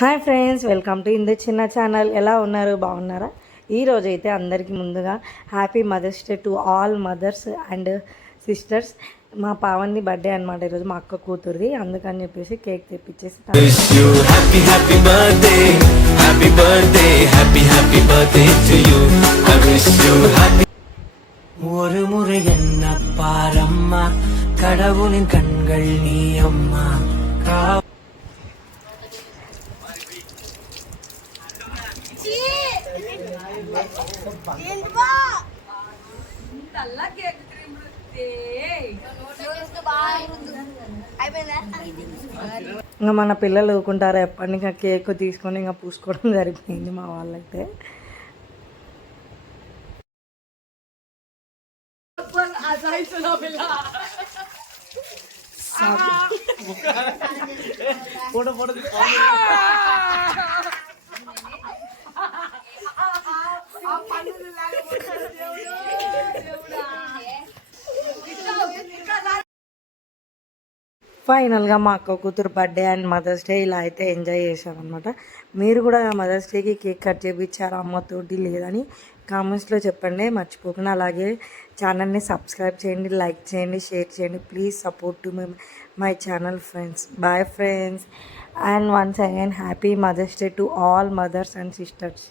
Hi friends, welcome to Indu చిన్న channel. ఎలా ఉన్నారు? బాగున్నారా? ఈరోజు అయితే అందరికీ ముందుగా happy mother's day to all mothers and sisters. మా పావని బర్త్డే అనమాట ఈరోజు, మా అక్క కూతురిది. అందుకని చెప్పేసి కేక్ తెప్పించేసి ஒரு முறை என்ன பாரம்மா கடவுளின் கண்கள் நீ அம்மா. ఇంకా మన పిల్లలు ఊరుకుంటారా ఎప్పటి ఇంకా కేక్ తీసుకొని ఇంకా పూసుకోవడం సరిపోయింది మా వాళ్ళైతే. ఫైనల్గా మా అక్క కూతురు బర్త్డే అండ్ మదర్స్ డే ఇలా అయితే ఎంజాయ్ చేశారనమాట. మీరు కూడా మదర్స్ డేకి కేక్ కట్ చేయించారు అమ్మతోటి లేదని కామెంట్స్లో చెప్పండి మర్చిపోకుండా. అలాగే ఛానల్ని సబ్స్క్రైబ్ చేయండి, లైక్ చేయండి, షేర్ చేయండి. Please support to my channel friends. Bye friends, and once again happy mother's day to all mothers and sisters.